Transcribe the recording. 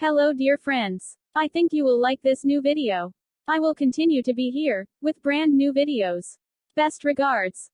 Hello dear friends. I think you will like this new video. I will continue to be here, with brand new videos. Best regards.